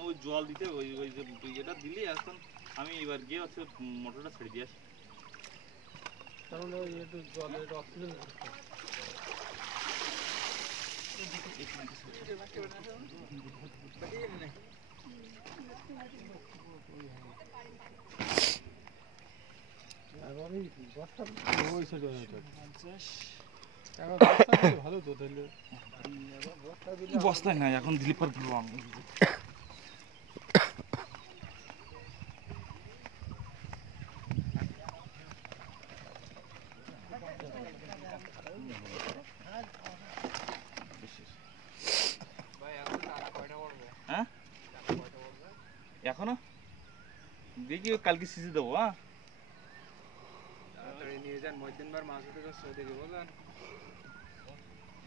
ওই জল দিতে ওই ওই যে এটা দিলি এখন আমি এবার গিয়ে হচ্ছে মোটরটা ছেড়ে দিয়ে আসি কারণ ওই একটু জলে একটু অক্সিজেন ভালো তো তাহলে বস্তায় নাই এখন দিলি পর এখনো দেখি কালকে সিসি দেবো হ্যাঁ নিয়ে যান মধ্যদিনবার মাছ ধরতে গেছে দেখি বলেন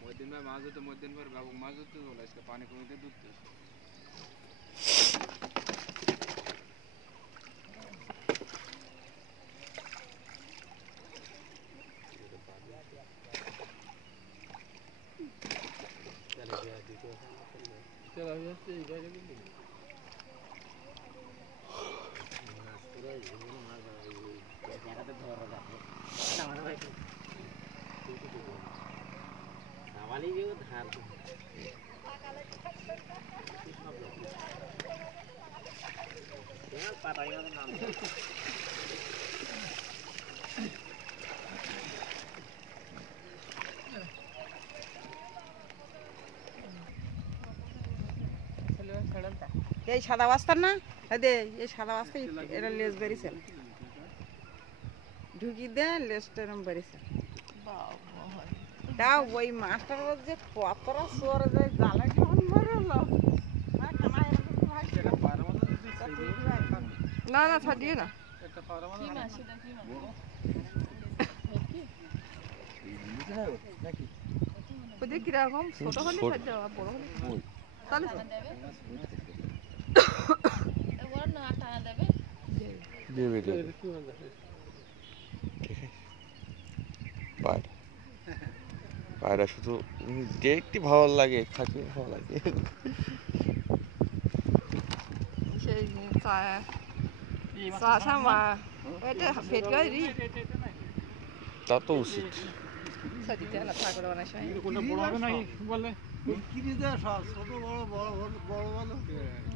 মধ্যদিনবার মাছ ধরতে মধ্যদিনবার ব্যাপক মাছ ধরতে চলে আজকে পানি কমিতে দুধতে চলা যাচ্ছে এই জায়গায় কিন্তু এই সাদা বাস্তার না দে এই সাদা বাস্তা এটা লেজ বেরিয়েছে ঢুকি দে লেজটা এরকম বেরিয়েছে তা ওই মাছটার যে কতটা সরে যায় জালে কেমন বেরোলো না না ছাড়িয়ে না কিরকম ছোট হলে বড় হলে তাহলে পায়রা শুধু দেখতে ভালো লাগে খাইতে ভালো লাগে সেই তা তো উচিত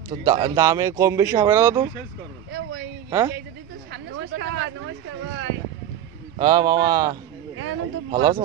তো দামে কম বেশি হবে না দাদু হ্যাঁ হ্যাঁ মামা ভালো আছো